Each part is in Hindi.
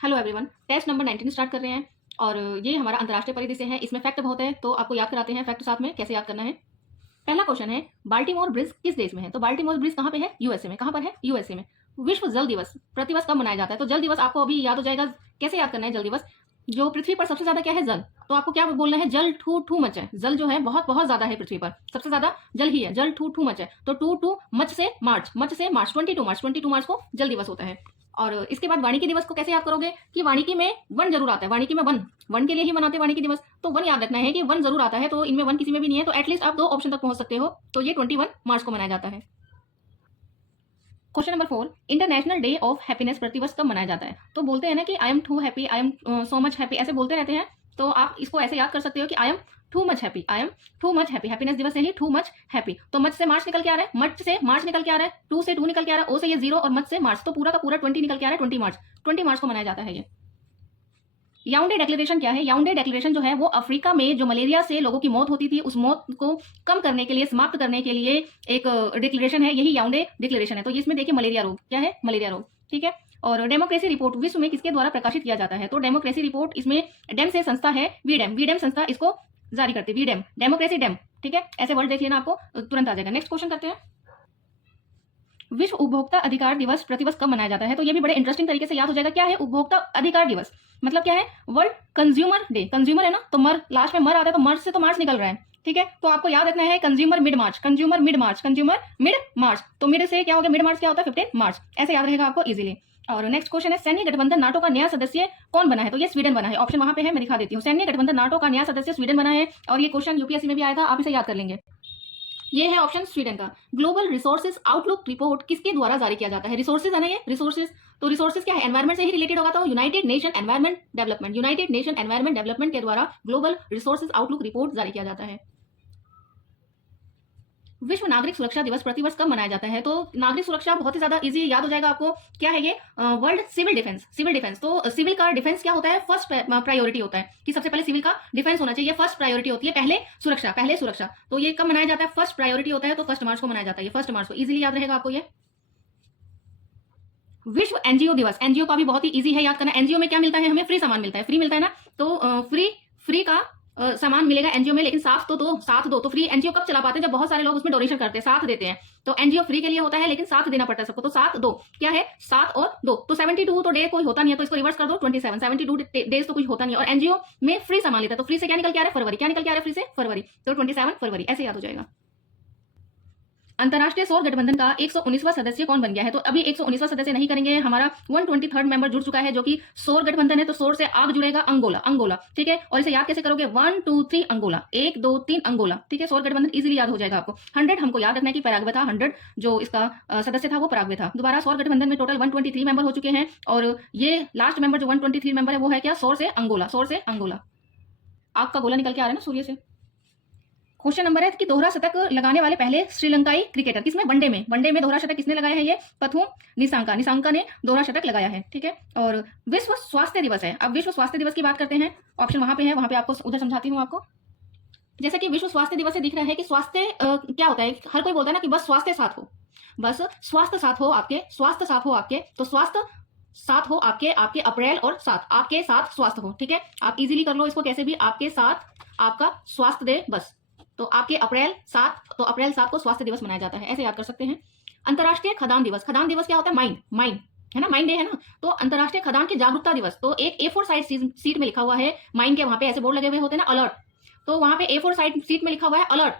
Hello everyone, test number 19 start कर रहे हैं और ये हमारा अंतर्राष्ट्रीय परिदृश्य है। इसमें फैक्ट बहुत है तो आपको याद कराते हैं फैक्ट साथ में कैसे याद करना है। पहला क्वेश्चन है, बाल्टीमोर ब्रिज किस देश में है? तो बाल्टीमोर ब्रिज कहाँ पे है? यूएसए में। कहाँ पर है? यूएसए में। विश्व जल दिवस प्रतिवर्ष कब मनाया जाता है? तो जल दिवस आपको अभी याद हो जाएगा। कैसे याद करना है जल दिवस? जो पृथ्वी पर सबसे ज्यादा क्या है? जल। तो आपको क्या बोलना है? जल टू टू मच है। जल जो है बहुत बहुत ज्यादा है पृथ्वी पर, सबसे ज्यादा जल ही है। जल टू टू मच है तो टू टू मच से मार्च, मच से मार्च, 22 मार्च को जल दिवस होता है। और इसके बाद वानिकी दिवस को कैसे याद करोगे कि वानिकी में वन जरूर आता है। वानिकी में वन, वन के लिए ही मनाते हैं वानिकी दिवस। तो वन याद रखना है कि वन जरूर आता है, तो इनमें वन किसी में भी नहीं है, तो एटलीस्ट आप 2 ऑप्शन तक पहुंच सकते हो। तो ये 21 मार्च को मनाया जाता है। Question number 4, international day of happiness प्रतिवर्ष कब मनाया जाता है? तो बोलते हैं ना कि I am too happy, I am so much happy, ऐसे बोलते रहते हैं। तो आप इसको ऐसे याद कर सकते हो कि I am too much happy, I am too much happy. Happiness दिवस से ही टू मच हैप्पी। तो मच से मार्च निकल के आ रहा है, मच से मार्च निकल के आ रहा है, टू से टू निकल के आ रहा है, ओ से ये 0 और मच से मार्च, तो पूरा का पूरा 20 निकल के आ रहा है। 20 मार्च, 20 मार्च को मनाया जाता है ये। याउंडे डिक्लेरेशन क्या है? याउंडे डिक्लेरेशन जो है वो अफ्रीका में जो मलेरिया से लोगों की मौत होती थी, उस मौत को कम करने के लिए, समाप्त करने के लिए एक डिक्लेरेशन है। यही याउंडे डिक्लेरेशन है। तो इसमें देखिए मलेरिया रोग क्या है? मलेरिया रोग, ठीक है। और डेमोक्रेसी रिपोर्ट विश्व में किसके द्वारा प्रकाशित किया जाता है? तो डेमोक्रेसी रिपोर्ट इसमें डेम से संस्था है, वीडेम, वीडेम संस्था इसको जारी करती है। वीडेम, डेमोक्रेसी डेम, ठीक है। ऐसे वर्ड देख लेना, आपको तुरंत आ जाएगा। नेक्स्ट क्वेश्चन करते हैं, विश्व उपभोक्ता अधिकार दिवस प्रतिवर्ष कब मनाया जाता है? तो ये भी बड़े इंटरेस्टिंग तरीके से याद हो जाएगा। क्या है उपभोक्ता अधिकार दिवस? मतलब क्या है? World consumer day. कंज्यूमर है ना, तो मर, लास्ट में मर आता है, तो मर्च से तो मार्च निकल रहा है, ठीक है। तो आपको याद रखना है कंज्यूमर मिड मार्च, कंज्यूमर मिड मार्च, कंज्यूमर मिड मार्च। तो मिड से क्या हो गया? मिड मार्च क्या होता है? 15 मार्च। ऐसे याद रहेगा आपको इजीली। और नेक्स्ट क्वेश्चन है, सैन्य गठबंधन नाटो का नया सदस्य कौन बना है? तो ये स्वीडन बना है। ऑप्शन वहां पे है, मैं दिखा देती हूँ। सैन्य गठबंधन नाटो का नया सदस्य स्वीडन बना है। और ये क्वेश्चन यूपीएससी में भी आया था, आप इसे याद कर लेंगे। ये है ऑप्शन स्वीडन का। ग्लोबल रिसोर्सेज आउटलुक रिपोर्ट किसके द्वारा जारी किया जाता है? रिसोर्सेज है ना ये, रिसोर्सेज। तो रिसोर्सेज क्या है? एनवायरमेंट से ही रिलेटेड होगा। तो United nation environment development, United nation environment development के द्वारा ग्लोबल रिसोर्सेज आउटलुक रिपोर्ट जारी किया जाता है। विश्व नागरिक सुरक्षा दिवस प्रतिवर्ष कब मनाया जाता है? तो नागरिक सुरक्षा बहुत ही ज्यादा इजी याद हो जाएगा आपको। क्या है ये? World civil defence, civil defence. तो सिविल का डिफेंस क्या होता है? फर्स्ट प्रायोरिटी होता है कि सबसे पहले सिविल का डिफेंस होना चाहिए, फर्स्ट प्रायोरिटी होती है। पहले सुरक्षा, पहले सुरक्षा। तो ये कब मनाया जाता है? फर्स्ट प्रायोरिटी होता है, तो 1 मार्च को मनाया जाता है। ये 1 मार्च को इजीली याद रहेगा आपको ये। विश्व एनजीओ दिवस, एनजीओ का भी बहुत ही इजी है याद करना। एनजीओ में क्या मिलता है? हमें फ्री सामान मिलता है, फ्री मिलता है ना। तो फ्री का सामान मिलेगा एनजीओ में, लेकिन साथ तो दो, साथ दो। तो फ्री एनजीओ कब चला पाते हैं? जब बहुत सारे लोग उसमें डोनेशन करते हैं, साथ देते हैं। तो एनजीओ फ्री के लिए होता है, लेकिन साथ देना पड़ता है सबको। तो साथ दो क्या है? 7 और 2। तो 72 तो डे कोई होता नहीं है, तो इसको रिवर्स कर दो 27। 72 डेज तो कुछ होता नहीं है। और एनजीओ में फ्री सामान लेता है, तो फ्री से क्या निकल के आ रहा है? फरवरी। क्या निकल के आ रहा है फ्री से? फरवरी। तो 27 फरवरी, ऐसे याद हो जाएगा। अंतर्राष्ट्रीय सौर गठबंधन का 119वां सदस्य कौन बन गया है? तो अभी 119वां सदस्य नहीं करेंगे, हमारा 123rd मेंबर जुड़ चुका है, जो कि सौर गठबंधन है। तो सौर से आग जुड़ेगा अंगोला, अंगोला, ठीक है। और इसे याद कैसे करोगे? 1 2 3 अंगोला, 1 2 3 अंगोला, ठीक है। सौर गठबंधन इजीली याद हो जाएगा आपको। 100 हमको याद रखना है कि पैराग्वे था, 100 जो इसका सदस्य था वो पैराग्वे था। दोबारा सौर गठबंधन में टोटल 123 मेंबर हो चुके हैं, और ये लास्ट मेंबर जो 123 मेंबर है वो है क्या? सौर से अंगोला, सौर से अंगोला। आग का गोला निकल के आ रहा है ना सूर्य से। क्वेश्चन नंबर है कि दोहरा शतक लगाने वाले पहले श्रीलंकाई क्रिकेटर किसमें? वनडे में। वनडे में दोहरा शतक किसने लगाया है? ये पथुम निसांका, निसांका ने दोहरा शतक लगाया है, ठीक है। और विश्व स्वास्थ्य दिवस है। अब विश्व स्वास्थ्य दिवस की बात करते हैं। ऑप्शन वहां पे है, वहां पे आपको उधर समझाती हूँ आपको। जैसे कि विश्व स्वास्थ्य दिवस से दिख रहा है कि स्वास्थ्य क्या होता है? हर कोई बोलता है ना कि बस स्वास्थ्य साथ हो, बस स्वास्थ्य साथ हो आपके, स्वास्थ्य साथ हो आपके। तो स्वास्थ्य साथ हो आपके, आपके अप्रैल और 7, आपके साथ स्वास्थ्य हो, ठीक है। आप इजीली कर लो इसको कैसे भी, आपके साथ आपका स्वास्थ्य दे बस। तो आपके अप्रैल 7, तो अप्रैल 7 को स्वास्थ्य दिवस मनाया जाता है, ऐसे याद कर सकते हैं। अंतर्राष्ट्रीय खदान दिवस, खदान दिवस क्या होता है? माइंड, माइंड है ना, माइंड डे है ना। तो अंतर्राष्ट्रीय खदान की जागरूकता दिवस, तो एक A4 साइज सीट में लिखा हुआ है माइंड के, वहां पे ऐसे बोर्ड लगे हुए होते हैं ना, अलर्ट। तो वहां पे A4 साइड सीट में लिखा हुआ है अलर्ट।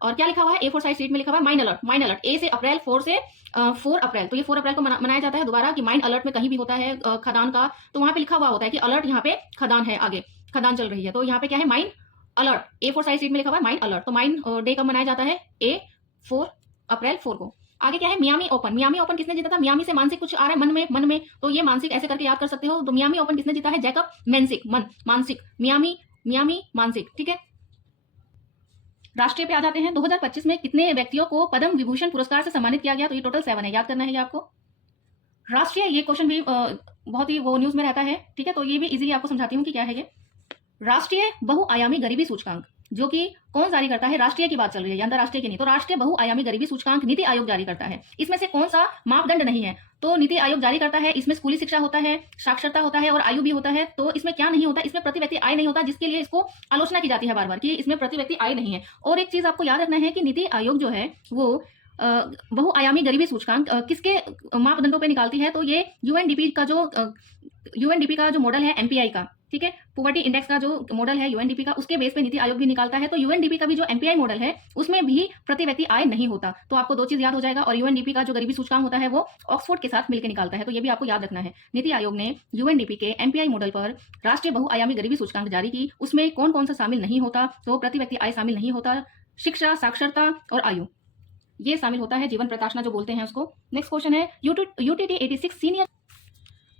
और क्या लिखा हुआ है? A4 साइड सीट में लिखा हुआ है mind alert, mind alert. A से अप्रैल, 4 से 4 अप्रैल। तो ये 4 अप्रैल को मनाया जाता है। दोबारा कि माइंड अलर्ट में कहीं भी होता है खदान का, तो वहां पे लिखा हुआ होता है कि अलर्ट, यहाँ पे खदान है, आगे खदान चल रही है। तो यहाँ पे क्या है? Mind alert. A4 size seat में लिखा हुआ है माइंड अलर्ट। तो माइंड डे कब मनाया जाता है? A4 अप्रैल 4 को। आगे क्या है? Miami open. मियामी ओपन किसने जीता था? मियामी से मानसिक कुछ आ रहा है मन में, मन में, तो ये मानसिक ऐसे करके याद कर सकते हो। तो मियामी ओपन किसने जीता है? जैकब मेंसिक, मन, मानसिक, मियामी, मियामी मानसिक, ठीक है। राष्ट्रीय पे आ जाते हैं। 2025 में कितने व्यक्तियों को पद्म विभूषण पुरस्कार से सम्मानित किया गया? तो ये टोटल 7 है, याद करना है ये आपको। राष्ट्रीय, ये क्वेश्चन भी बहुत ही वो न्यूज में रहता है, ठीक है। तो ये भी इजीली आपको समझाती हूँ कि क्या है ये। राष्ट्रीय बहुआयामी गरीबी सूचकांक, जो कि कौन जारी करता है? राष्ट्रीय की बात चल रही है या अंतरराष्ट्रीय की नहीं। तो राष्ट्रीय बहुआयामी गरीबी सूचकांक नीति आयोग जारी करता है। इसमें से कौन सा मापदंड नहीं है? तो नीति आयोग जारी करता है, इसमें स्कूली शिक्षा होता है, साक्षरता होता है और आयु भी होता है। तो इसमें क्या नहीं होता? इसमें प्रति व्यक्ति आय नहीं होता, जिसके लिए इसको आलोचना की जाती है बार बार कि इसमें प्रति व्यक्ति आय नहीं है। और एक चीज आपको याद रखना है कि नीति आयोग जो है वो बहुआयामी गरीबी सूचकांक किसके मापदंडों पे निकालती है? तो ये यूएनडीपी का जो मॉडल है एमपीआई का, ठीक है, पॉवर्टी इंडेक्स का जो मॉडल है यूएनडीपी का, उसके बेस पे नीति आयोग भी निकालता है। तो यूएनडीपी का भी जो एमपीआई मॉडल है उसमें भी प्रति व्यक्ति आय नहीं होता। तो आपको दो चीज याद हो जाएगा। और यूएनडीपी का जो गरीबी सूचकांक होता है वो ऑक्सफोर्ड के साथ मिलकर निकालता है। तो ये भी आपको याद रखना है। नीति आयोग ने यूएनडीपी के एमपीआई मॉडल पर राष्ट्रीय बहुआयामी गरीबी सूचकांक जारी की। उसमें कौन कौन सा शामिल नहीं होता? तो प्रति व्यक्ति आय शामिल नहीं होता, शिक्षा, साक्षरता और आयु ये शामिल होता है, जीवन प्रत्याशना जो बोलते हैं उसको। नेक्स्ट क्वेश्चन है यूटीटी 86 सीनियर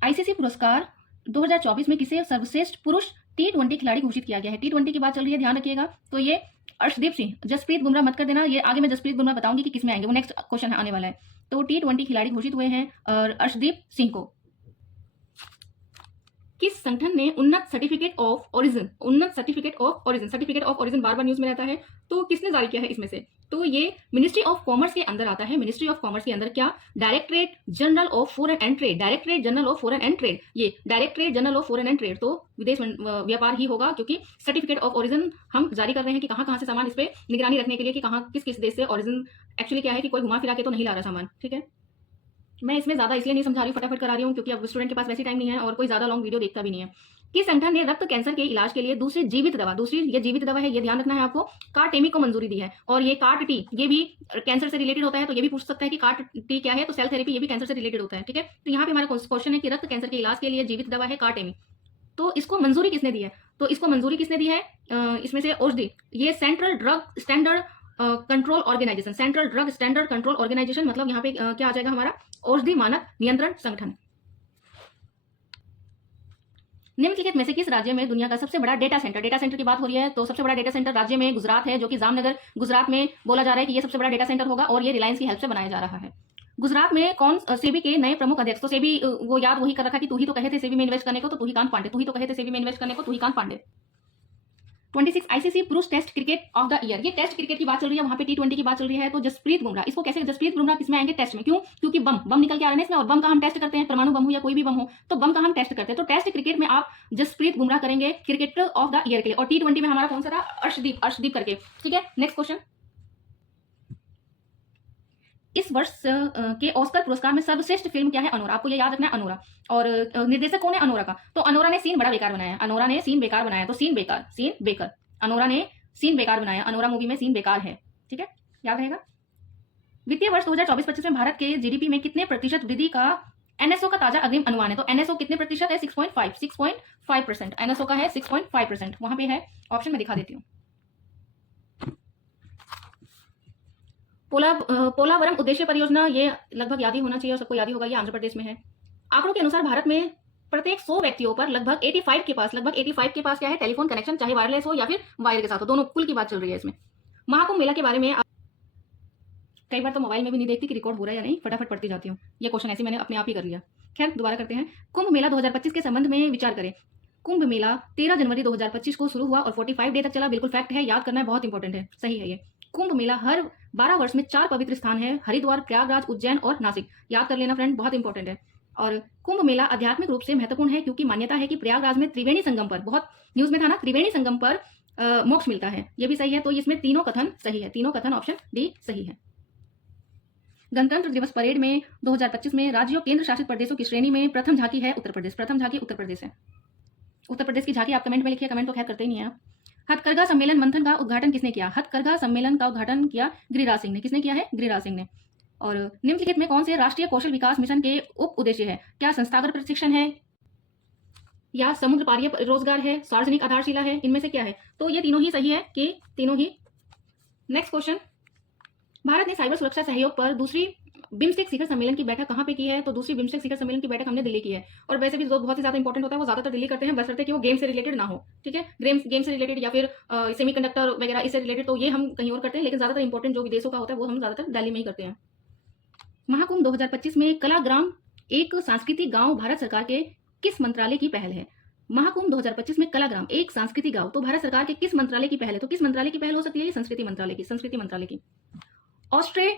आईसीसी पुरस्कार 2024 में किसे सर्वश्रेष्ठ पुरुष T20 खिलाड़ी घोषित किया गया है? T20 की बात चल रही है, ध्यान रखिएगा। तो ये अर्शदीप सिंह, जसप्रीत बुमराह मत कर देना, ये आगे मैं जसप्रीत बुमराह बताऊंगी कि किसमें आएंगे, वो नेक्स्ट क्वेश्चन आने वाला है। तो T20 खिलाड़ी घोषित हुए हैं और अर्शदीप सिंह को। किस संगठन ने उन्नत certificate of origin bar bar news में रहता है, तो किसने जारी किया है इसमें से? तो ये मिनिस्ट्री ऑफ कॉमर्स के अंदर आता है। मिनिस्ट्री ऑफ कॉमर्स के अंदर क्या? Directorate general of foreign and trade. Directorate general of foreign and trade, ये directorate general of foreign and trade तो विदेश व्यापार ही होगा, क्योंकि सर्टिफिकेट ऑफ ओरिजिन हम जारी कर रहे हैं कि कहाँ कहाँ से सामान, इस पर निगरानी रखने के लिए कि कहाँ किस किस देश से ओरिजिन एक्चुअली क्या है कि कोई घुमा फिरा के तो नहीं ला रहा सामान, ठीक है। मैं इसमें ज्यादा इसलिए नहीं समझा रही हूँ, फटाफट करा रही हूँ क्योंकि अब स्टूडेंट के पास वैसे टाइम नहीं है और कोई ज्यादा लॉन्ग वीडियो देखता भी नहीं है। किस संगठन ने रक्त कैंसर के इलाज के लिए दूसरी ये जीवित दवा है, ये ध्यान रखना है आपको, कार्टेमी को मंजूरी दी है। और ये कार्ट टी, ये भी कैंसर से रिलेटेड होता है, तो ये भी पूछ सकता है कि कार्ट टी क्या है, तो सेल थेरेपी, ये भी कैंसर से रिलेटेड होता है, ठीक है। तो यहाँ पे हमारा क्वेश्चन है कि रक्त कैंसर के इलाज के लिए जीवित दवा है कार्टेमी, तो इसको मंजूरी किसने दी है? तो इसको मंजूरी किसने दी है? इसमें से औषधि, ये central drug standard control organisation, central drug standard control organisation, मतलब यहाँ पे क्या आ जाएगा हमारा? औषधि मानक नियंत्रण संगठन। निम्नलिखित में से किस राज्य में दुनिया का सबसे बड़ा डेटा सेंटर की बात हो रही है, तो सबसे बड़ा डेटा सेंटर राज्य में गुजरात है, जो कि जामनगर गुजरात में बोला जा रहा है कि ये सबसे बड़ा डेटा सेंटर होगा और ये रिलायंस की हेल्प से बनाया जा रहा है। गुजरात में कौन सेबी के नए प्रमुख अध्यक्ष? तो सेबी वो याद वही कर रखा कि तू ही तो कहे थे सेबी में इन्वेस्ट करने को, तो तू ही कांत पांडे, तू ही तो कहे थे सेबी में इन्वेस्ट करने को, तू ही कांत पांडे। 26 आईसीसी पुरुष test cricket of the year, ये टेस्ट क्रिकेट की बात चल रही है, वहां पे T20 की बात चल रही है। तो जसप्रीत बुमराह, इसको कैसे जसप्रीत बुमराह किसमें आएंगे? टेस्ट में। क्यों? क्योंकि बम निकल के आ रहे हैं इसमें, और बम का हम टेस्ट करते हैं, परमाणु बम हो या कोई भी बम हो, तो बम का हम टेस्ट करते हैं। तो टेस्ट क्रिकेट में आप जसप्रीत बुमराह करेंगे क्रिकेटर ऑफ द ईयर के लिए। और T20 में हमारा कौन सा था? अर्शदीप करके, ठीक है। नेक्स्ट क्वेश्चन, इस वर्ष के ऑस्कर पुरस्कार में सर्वश्रेष्ठ फिल्म क्या है? अनोरा। आपको ये याद रखना है, अनोरा। और निर्देशक कौन है अनोरा का? तो अनोरा ने सीन बड़ा बेकार बनाया है, अनोरा ने सीन बेकार बनाया, तो सीन बेकार, अनोरा ने सीन बेकार बनाया, अनोरा मूवी में सीन बेकार है, ठीक है, याद रहेगा। वित्तीय वर्ष 2024-25 में भारत के जीडीपी में कितने प्रतिशत वृद्धि का एनएसओ का ताजा अग्रिम अनुमान है? तो एनएसओ कितने प्रतिशत है? 6.5%। एनएसओ का है 6.5%, वहां पे है ऑप्शन में दिखा देती हूँ। पोलावरम उद्देश्य परियोजना, ये लगभग याद ही होना चाहिए और सबको याद ही होगा, ये आंध्र प्रदेश में है। आंकड़ों के अनुसार भारत में प्रत्येक 100 व्यक्तियों पर लगभग 85 के पास क्या है? टेलीफोन कनेक्शन, चाहे वायरलेस हो या फिर वायर के साथ हो, दोनों कुल की बात चल रही है इसमें। महाकुंभ मेला के बारे में कई बार तो मोबाइल में भी नहीं देखती कि रिकॉर्ड हो रहा है या नहीं, फटाफट पढ़ती जाती हूँ। ये क्वेश्चन ऐसे मैंने अपने आप ही कर लिया। खैर, दोबारा करते हैं। कुंभ मेला 2025 के संबंध में विचार करें। कुंभ मेला 13 जनवरी 2025 को शुरू हुआ और 45 डे तक चला, बिल्कुल फैक्ट है, याद करना है, बहुत इंपॉर्टेंट है, सही है ये। कुंभ मेला हर 12 वर्ष में 4 पवित्र स्थान है, हरिद्वार, प्रयागराज, उज्जैन और नासिक, याद कर लेना फ्रेंड, बहुत इंपॉर्टेंट है। और कुंभ मेला आध्यात्मिक रूप से महत्वपूर्ण है क्योंकि मान्यता है कि प्रयागराज में त्रिवेणी संगम पर, बहुत न्यूज में था ना, त्रिवेणी संगम पर मोक्ष मिलता है, ये भी सही है। तो इसमें तीनों कथन सही है, तीनों कथन ऑप्शन डी सही है। गणतंत्र दिवस परेड में 2025 में राज्यों केंद्र शासित प्रदेशों की श्रेणी में प्रथम झांकी है उत्तर प्रदेश, प्रथम झांकी उत्तर प्रदेश है। उत्तर प्रदेश की झांकी आप कमेंट में लिखिए, कमेंट तो खैर करते ही नहीं है। हथकरघा सम्मेलन मंथन का उद्घाटन किसने किया? हथकरघा सम्मेलन का उद्घाटन किया गिरिराज सिंह ने। किसने किया है? गिरिराज सिंह ने। और निम्नलिखित में कौन से राष्ट्रीय कौशल विकास मिशन के उप उद्देश्य है? क्या संस्थागत प्रशिक्षण है या समुद्र पारीय रोजगार है, सार्वजनिक आधारशिला है, इनमें से क्या है? तो ये तीनों ही सही है कि तीनों ही। नेक्स्ट क्वेश्चन, भारत ने साइबर सुरक्षा सहयोग पर दूसरी बिम्स्टेक शिखर सम्मेलन की बैठक कहाँ पे की है? तो दूसरी बिम्स्टेक शिखर सम्मेलन की बैठक हमने दिल्ली की है। और वैसे भी जो बहुत ही ज्यादा इंपॉर्टेंट होता है वो ज्यादातर दिल्ली करते हैं, बशर्ते कि वो गेम से रिलेटेड ना हो, ठीक है। गेम से रिलेटेड या फिर सेमीकंडक्टर वगैरह इससे रिलेटेड तो ये हम कहीं और करते हैं, लेकिन ज्यादातर इंपॉर्टेंट जो विदेशों का होता है वो हम ज्यादातर दिल्ली में ही करते हैं। महाकुंभ 2025 में कला ग्राम एक सांस्कृतिक गांव भारत सरकार के किस मंत्रालय की पहल है? महाकुंभ 2025 में कलाग्राम एक सांस्कृतिक गांव, तो भारत सरकार के किस मंत्रालय की पहल है? तो किस मंत्रालय की पहल हो सकती है? ये संस्कृति मंत्रालय की, संस्कृति मंत्रालय की। ऑस्ट्रे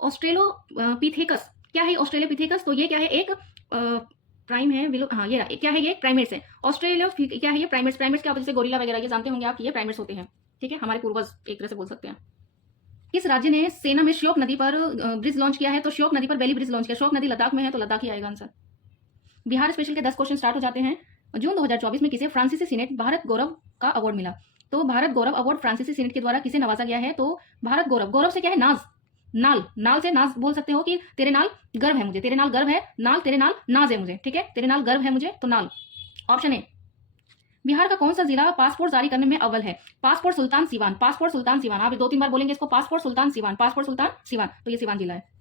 ऑस्ट्रेलोपिथेकस, क्या है ऑस्ट्रेलोपिथेकस? तो ये क्या है? एक प्राइम है, विलो, हाँ ये क्या है? ये प्राइमेट्स है। ऑस्ट्रेलियो क्या है? ये प्राइमेट्स। प्राइमेट्स क्या होते हैं? जैसे गोरिल्ला वगैरह, ये जानते होंगे आप, ये प्राइमेट्स होते हैं। ठीक है, हमारे पूर्वज एक तरह से बोल सकते हैं। किस राज्य ने सेना में श्योक नदी पर ब्रिज लॉन्च किया है? तो श्योक नदी पर बेली ब्रिज लॉन्च किया। श्योक नदी लद्दाख में है, तो लद्दाख ही आएगा आंसर। बिहार स्पेशल के 10 क्वेश्चन स्टार्ट हो जाते हैं। जून 2024 में किसे फ्रांसीसी सीनेट भारत गौरव का अवार्ड मिला? तो भारत गौरव अवार्ड फ्रांसीसी सीनेट के द्वारा किसे नवाजा गया है? तो भारत गौरव, गौरव से क्या है? नाज, नाल, नाल से नाज बोल सकते हो कि तेरे नाल गर्व है मुझे, तेरे नाल गर्व है, नाल तेरे नाल नाज है मुझे। ठीक है, तेरे नाल गर्व है मुझे, तो नाल। Option A. बिहार का कौन सा जिला पासपोर्ट जारी करने में अव्वल है? पासपोर्ट सुल्तान सिवान, पासपोर्ट सुल्तान सिवान। आप 2-3 बार बोलेंगे इसको, पासपोर्ट सुल्तान सिवान, पासपोर्ट सुल्तान सिवान, तो ये सिवान जिला है।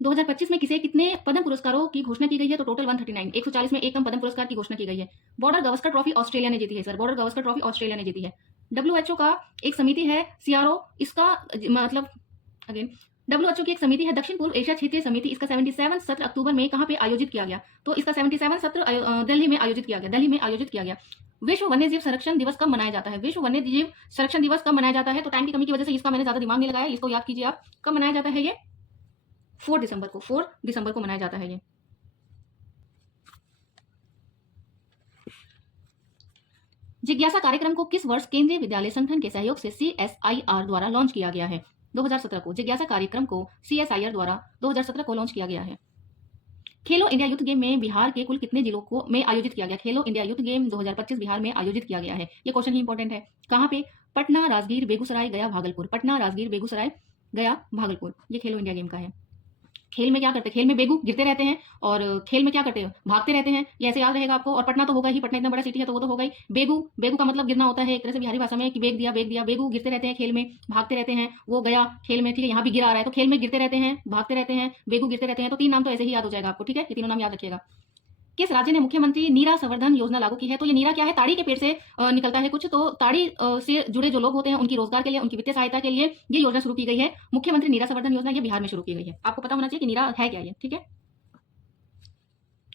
2025 में किसे कितने पद्म पुरस्कारों की घोषणा की गई है? तो टोटल 139, 140 में एकम पद्म पुरस्कार की घोषणा की गई है। बॉर्डर गावस्कर ट्रॉफी ऑस्ट्रेलिया ने जीती है sir, border Gavaskar trophy Australia ने जीती है। WHO का एक समिति है CRO, इसका मतलब अगेन WHO की एक समिति है दक्षिण पूर्व एशिया क्षेत्रीय समिति, इसका 77 सत्र अक्टूबर में कहां पे आयोजित किया गया? तो इसका 77 सत्र दिल्ली में आयोजित किया गया, दिल्ली में आयोजित किया गया। विश्व वन्यजीव संरक्षण दिवस कब मनाया जाता है? विश्व वन्यजीव संरक्षण दिवस कब मनाया जाता है? तो टाइम की कमी की वजह से इसका मैंने ज्यादा दिमाग नहीं लगाया, इसको याद कीजिए आप। कब मनाया जाता है ये? 4 दिसंबर को, 4 दिसंबर को मनाया जाता है ये। जिज्ञासा कार्यक्रम को किस वर्ष केंद्रीय विद्यालय संगठन के सहयोग से CSIR द्वारा लॉन्च किया गया है? 2017 को। जिज्ञासा कार्यक्रम को CSIR द्वारा 2017 को लॉन्च किया गया है। खेलो इंडिया यूथ गेम में बिहार के कुल कितने जिलों को में आयोजित किया गया? खेलो इंडिया यूथ गेम 2025 बिहार में आयोजित किया गया है। ये क्वेश्चन ही इंपॉर्टेंट है। कहाँ पे? पटना, राजगीर, बेगूसराय, गया, भागलपुर। पटना, राजगीर, बेगूसराय, गया, भागलपुर। ये खेलो इंडिया गेम का है। खेल में क्या करते हैं? खेल में बेगू गिरते रहते हैं, और खेल में क्या करते हैं? भागते रहते हैं। ये ऐसे याद रहेगा आपको। और पटना तो होगा ही, पटना इतना बड़ा सिटी है तो वो तो होगा ही। बेगू, बेगू का मतलब गिरना होता है एक तरह से बिहारी भाषा में, कि बेग दिया, बेग दिया। बेगू गिरते रहते हैं खेल में, भागते रहते हैं। वो गया खेल में, ठीक है, यहाँ भी गिरा आ रहा है, तो खेल में गिरते रहते हैं, भागते रहते हैं, बेगू गिरते रहते हैं। तो 3 नाम तो ऐसे ही याद हो जाएगा आपको। ठीक है, ये तीनों नाम याद रखिएगा। किस राज्य ने मुख्यमंत्री नीरा संवर्धन योजना लागू की है? तो ये नीरा क्या है? ताड़ी के पेड़ से निकलता है कुछ, तो ताड़ी से जुड़े जो लोग होते हैं उनकी रोजगार के लिए, उनकी वित्तीय सहायता के लिए ये योजना शुरू की गई है। मुख्यमंत्री नीरा संवर्धन योजना ये बिहार में शुरू की गई है। आपको पता होना चाहिए कि नीरा है क्या ये। ठीक है,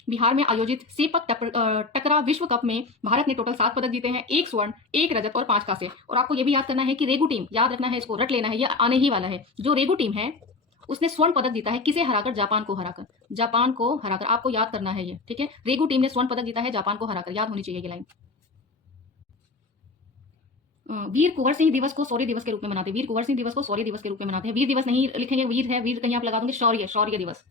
बिहार में आयोजित सेपक टकरा विश्व कप में भारत ने टोटल 7 पदक जीते हैं, 1 स्वर्ण, 1 रजत और 5 कांसे। और आपको ये भी याद करना है कि रेगू टीम, याद रखना है, इसको रट लेना है, ये आने ही वाला है। जो रेगू टीम है उसने स्वर्ण पदक जीता है, किसे हराकर? जापान को हराकर, जापान को हराकर। आपको याद करना है ये। ठीक है, रेगू टीम ने स्वर्ण पदक जीता है जापान को हराकर, याद होनी चाहिए ये लाइन। वीर कुंवर सिंह दिवस को शौर्य दिवस के रूप में मनाते हैं। वीर कुंवर सिंह दिवस को शौर्य दिवस के रूप में मनाते हैं। वीर दिवस नहीं लिखेंगे, वीर है, वीर कहीं आप लगा देंगे, शौर्य, शौर्य दिवस।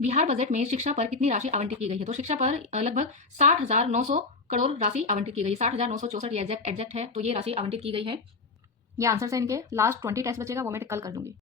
बिहार बजट में शिक्षा पर कितनी राशि आवंटित की गई है? तो शिक्षा पर लगभग 60,900 करोड़ राशि आवंटित की गई है। 60,964 ये एग्जैक्ट है, तो ये राशि आवंटित की गई है। ये आंसर है इनके। लास्ट 20 टेस्ट बचेगा, वो मैं कल कर दूंगी।